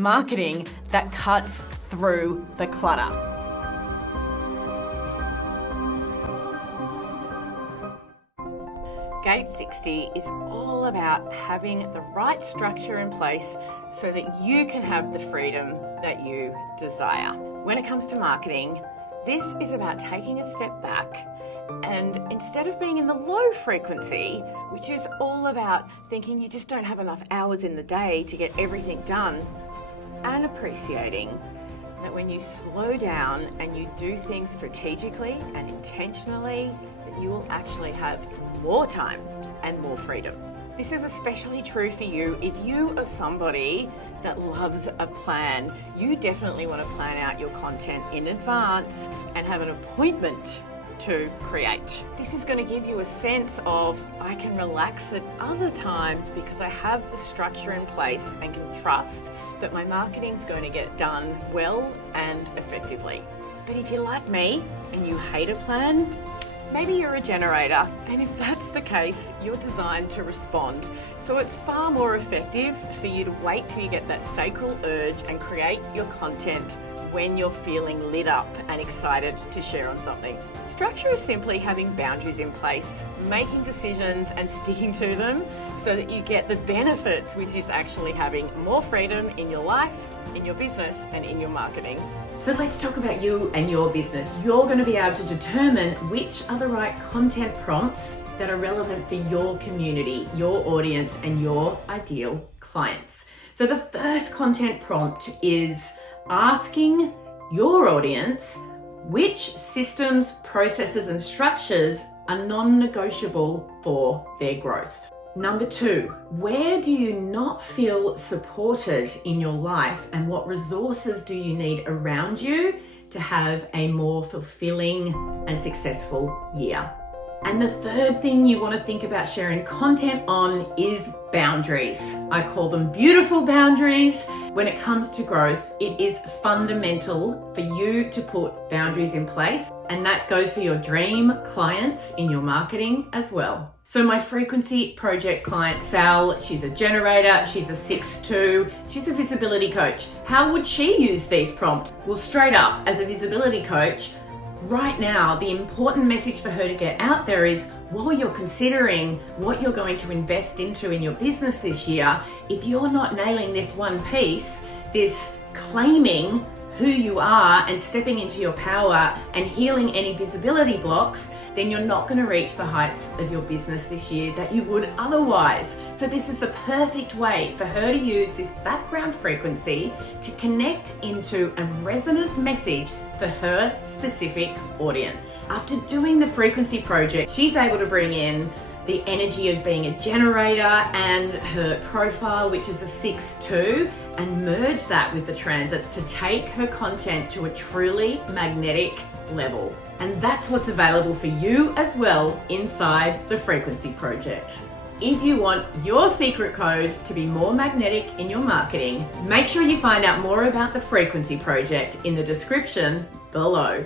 Marketing that cuts through the clutter. Gate 60 is all about having the right structure in place so that you can have the freedom that you desire. When it comes to marketing, this is about taking a step back and instead of being in the low frequency, which is all about thinking you just don't have enough hours in the day to get everything done, and appreciating that when you slow down and you do things strategically and intentionally, that you will actually have more time and more freedom. This is especially true for you if you are somebody that loves a plan. You definitely want to plan out your content in advance and have an appointment to create. This is going to give you a sense of I can relax at other times because I have the structure in place and can trust that my marketing is going to get done well and effectively. But if you're like me and you hate a plan, maybe you're a generator, and if that's the case, you're designed to respond. So it's far more effective for you to wait till you get that sacral urge and create your content when you're feeling lit up and excited to share on something. Structure is simply having boundaries in place, making decisions and sticking to them so that you get the benefits, which is actually having more freedom in your life, in your business, and in your marketing. So let's talk about you and your business. You're going to be able to determine which are the right content prompts that are relevant for your community, your audience, and your ideal clients. So the first content prompt is asking your audience which systems, processes, and structures are non-negotiable for their growth. Number 2, where do you not feel supported in your life, and what resources do you need around you to have a more fulfilling and successful year? And the third thing you want to think about sharing content on is boundaries. I call them beautiful boundaries. When it comes to growth, it is fundamental for you to put boundaries in place, and that goes for your dream clients in your marketing as well. So my frequency project client, Sal, she's a generator, she's a 6-2, she's a visibility coach. How would she use these prompts? Well, straight up, as a visibility coach, right now, the important message for her to get out there is while you're considering what you're going to invest into in your business this year, if you're not nailing this one piece, this claiming who you are and stepping into your power and healing any visibility blocks, then you're not going to reach the heights of your business this year that you would otherwise. So this is the perfect way for her to use this background frequency to connect into a resonant message for her specific audience. After doing the frequency project, she's able to bring in the energy of being a generator and her profile, which is a 6-2, and merge that with the transits to take her content to a truly magnetic level. And that's what's available for you as well inside the frequency project. If you want your secret code to be more magnetic in your marketing, make sure you find out more about the frequency project in the description below.